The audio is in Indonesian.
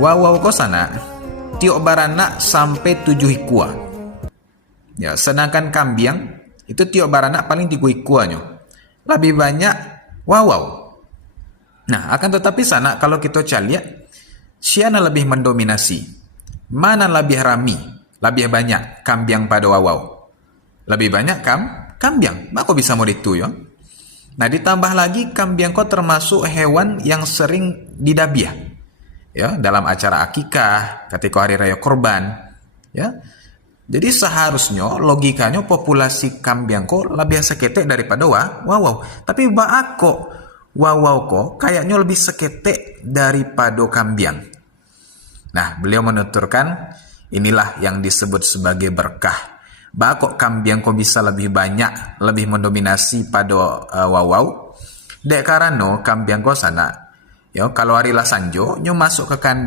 Wawau ko sana tiok baranak sampai 7 hikua. Ya, sedangkan kambing itu tiok baranak paling 3 hikuanyo. Lebih banyak wawau. Nah, akan tetapi sana kalau kita lihat siapa lebih mendominasi? Mana lebih rami? Lebih banyak kambing pada wawau? Lebih banyak kambing. Maka bisa mau itu ya. Nah, ditambah lagi kambing kok termasuk hewan yang sering didabiah. Ya, dalam acara akikah, ketika hari raya korban, ya. Jadi seharusnya logikanya populasi kambing kok lebih seketek daripada wawau. Tapi kok wawau kok kayaknya lebih seketek daripada kambing. Nah, beliau menuturkan inilah yang disebut sebagai berkah. Kok kambing kok bisa lebih banyak, lebih mendominasi pada wawau. Dek karena kambing kok sana, ya kalau hari lah sanjo, nyo masuk ke kandang.